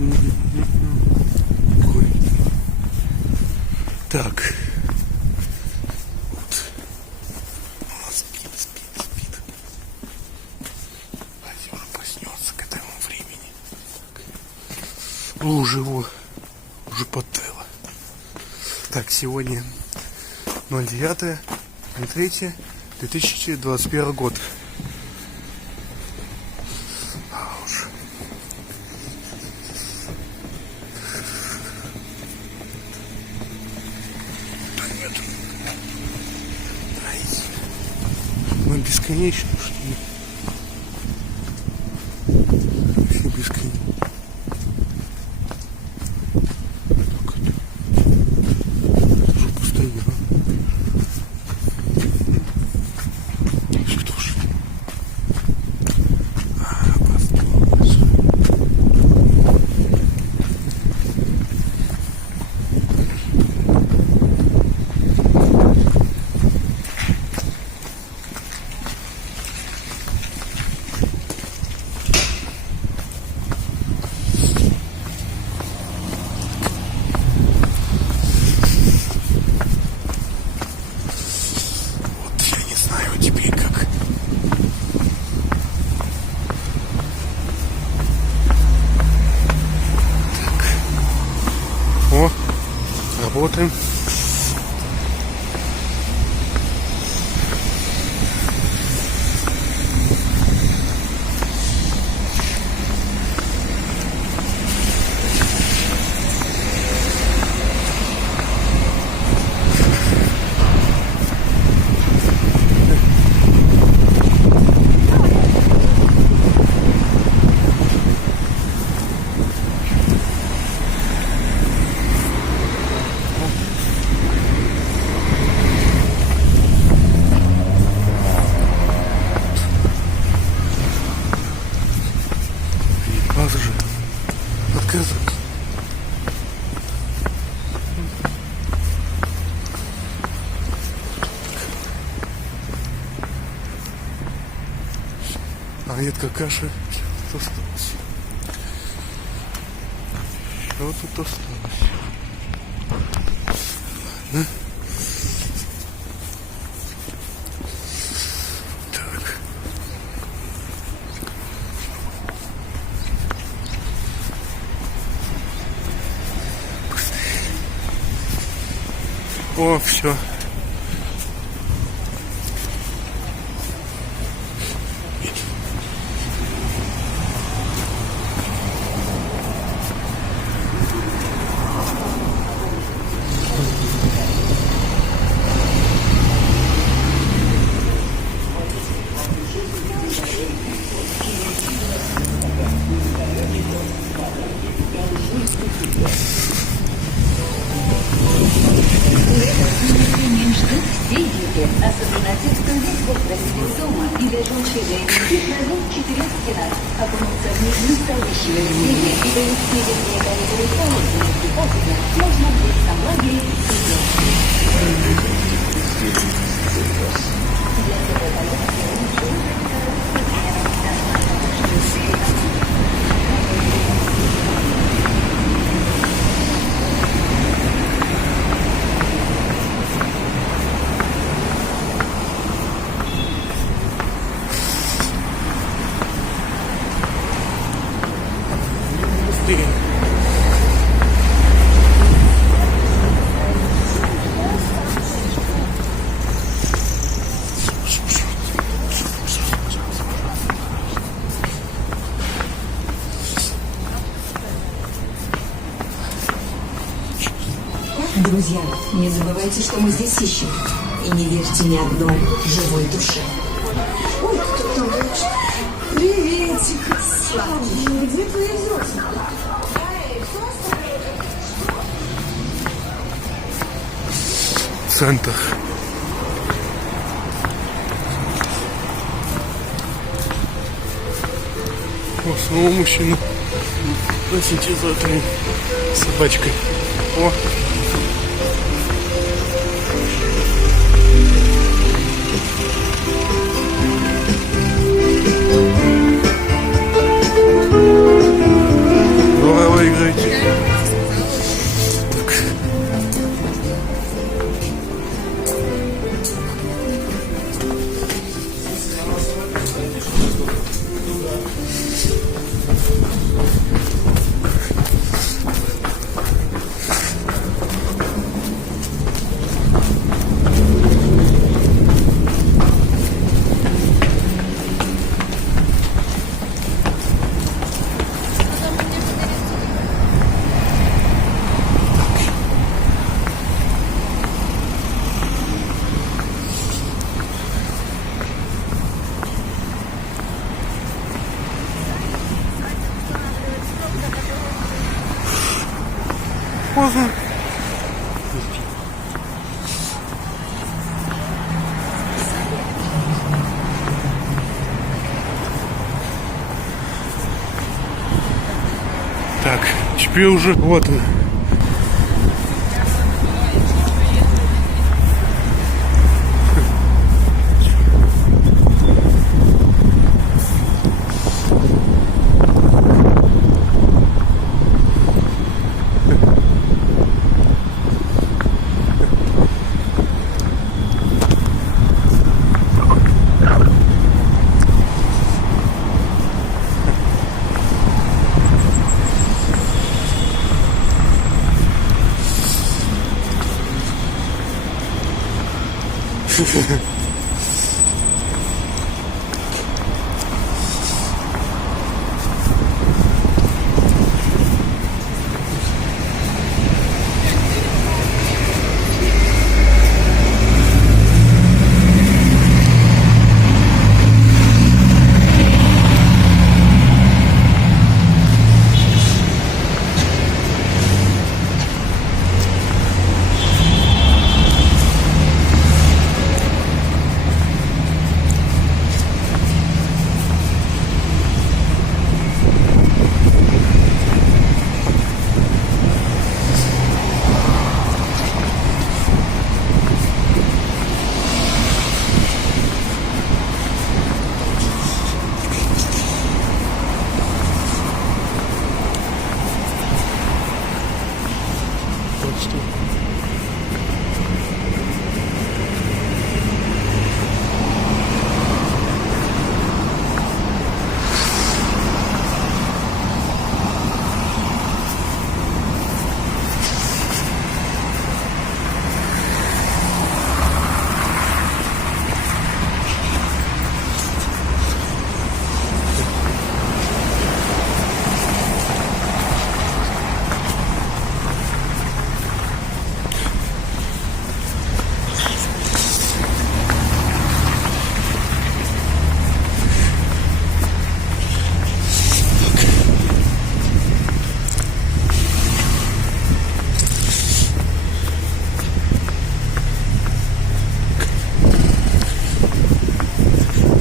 Ой. Так. Вот. Он спит. А уже проснется к этому времени. Уже потело. Так, сегодня 09.03.2021 год. Мы бесконечно, что ли? Вообще бесконечно. Так это. Уже постоянно. Что ж. Проснулась. Теперь как? Так. О, работаем. Надо же отказываться. А редко каша тут осталось. Что тут осталось? Ладно. Так. О, все. Особенно те, кто весь год провели дома и даже учили язык на 2-4 стенах, окунуться в мир настоящего растения и дают сведения коридоры холодные и опытно, можно в детском лагере для этого полета Друзья, не забывайте, что мы здесь ищем. И не верьте ни одной живой душе. Ой, кто там дальше? Приветик, сладкий. Где твои взрослые? Центр. О, снова мужчина. На синтезаторе. Собачкой. О. Здорово поздно. Так, теперь уже вот он. Вот что.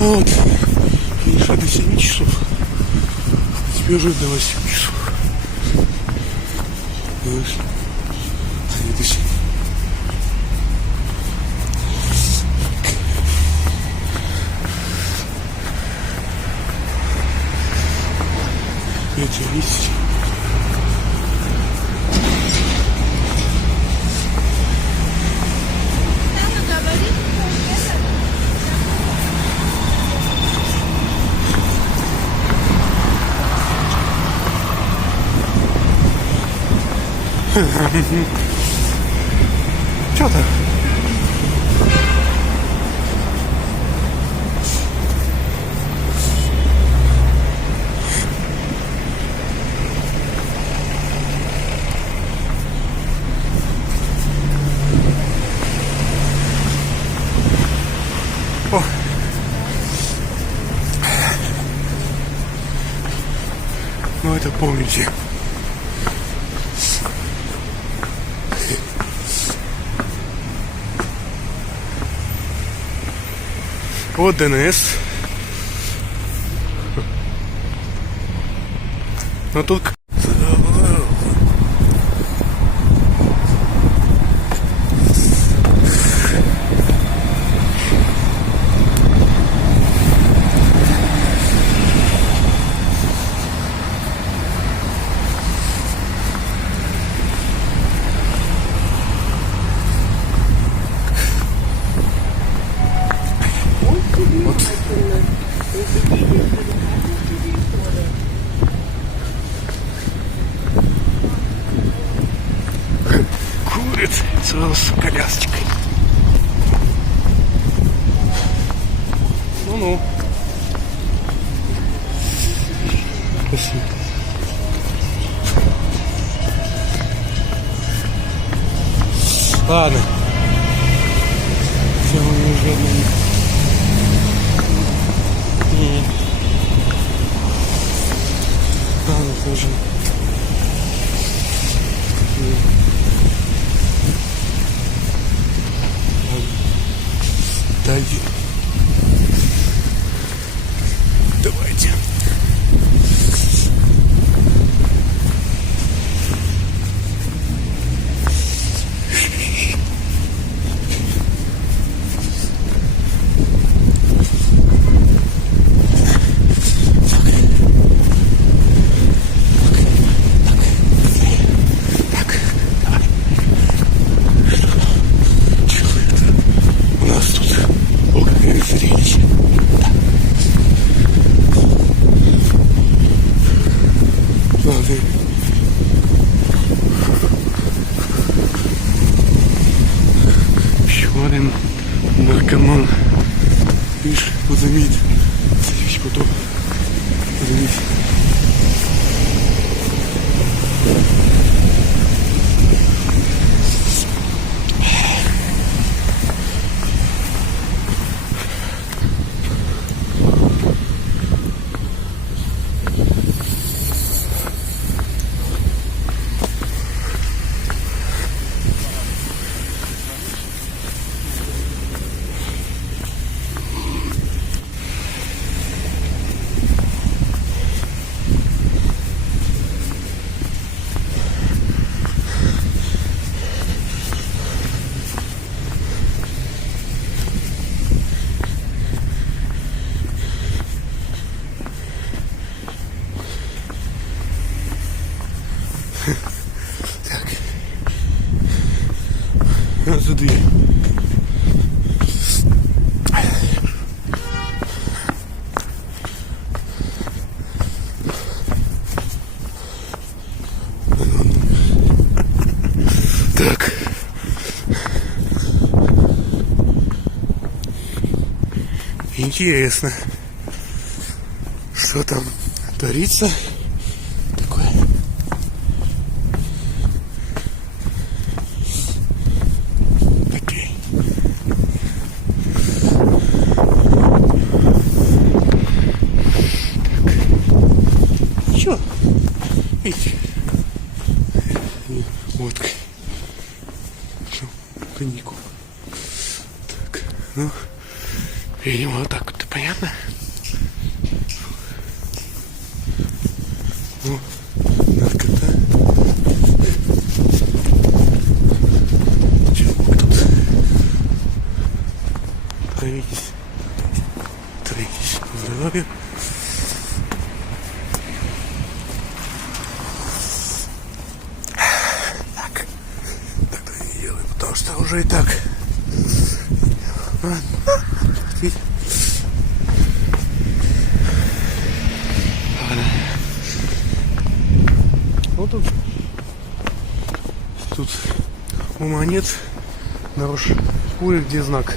Вот, еще до 7 часов. Теперь уже до 8 часов. Видишь? А не до 7. Эти листья. Что там? О. Ну это помните. Вот ДНС. Но тут... Курица с колясочкой. Ну-ну. Спасибо. Ладно. Все, мы уже на них. Ладно, тоже. Главное. Еще один наркоман. Видишь, позовіть. Це потом позовіть. Так. За дверь. Так. Интересно, что там творится такое. Окей. Так. Чё? Видите? Водка. Что? Коньяку. Так, ну, видимо, вот так вот, понятно? Ну, наркота. Чего тут? Травитесь. Травитесь. Здоровья. Так. Так не делаем, потому что уже и так. Хотите? Вот тут у монет наружу курит, где знак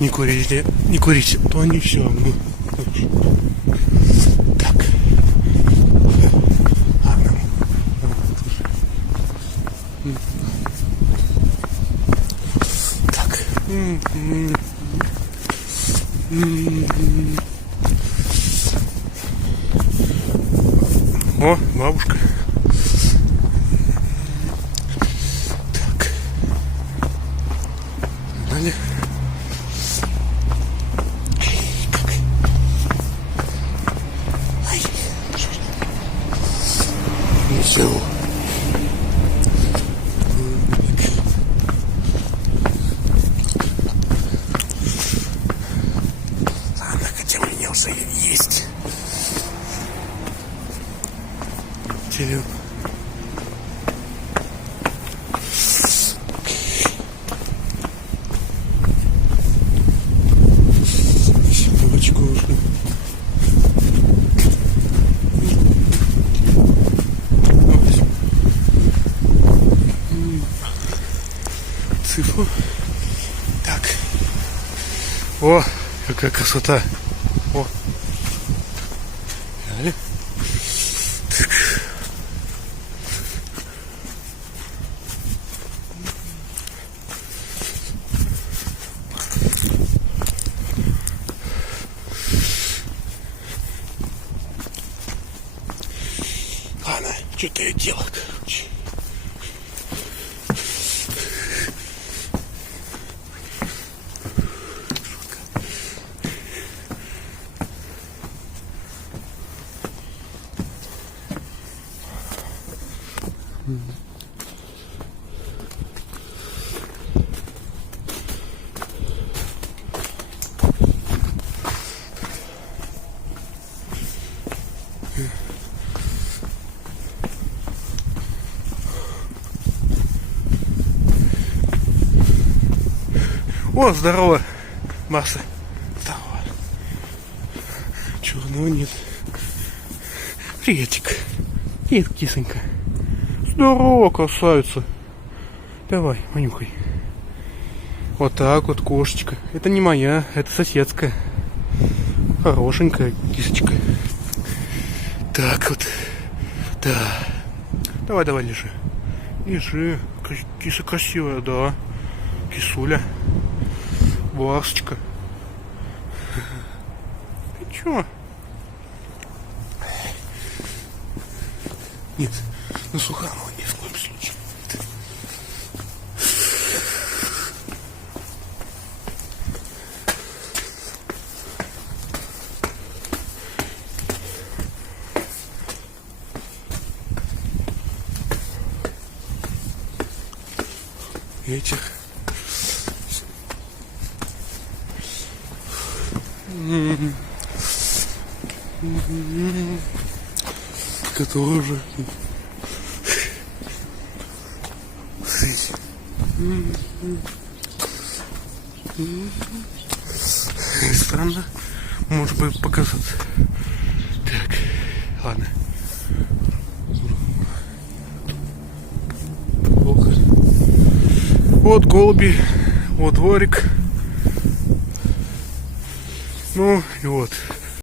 не курите, не курите, то они все равно. Так. Ладно. Так. О, бабушка. Так. Надя. Как? Ай. Ничего. Ладно, хотя у меня уже есть. Телефон. Молочко уже. Цифру. Так. О, какая красота. О. Далее. Так. Ладно, что-то я делал, короче. О, здорово, Маша. Здорово. Черного нет. Приветик. Кисонька. Здорово, красавица. Давай, манюхай. Вот так вот, кошечка. Это не моя, это соседская. Хорошенькая кисочка. Так вот. Да. Давай, давай, лежи. Лежи. Киса красивая, да. Кисуля. Барсочка. Ты чё? Нет, на Суханова ни в коем случае. Этих это тоже странно, может быть, показаться. Так, ладно. Плохо. Вот голуби, вот дворик. Ну и вот.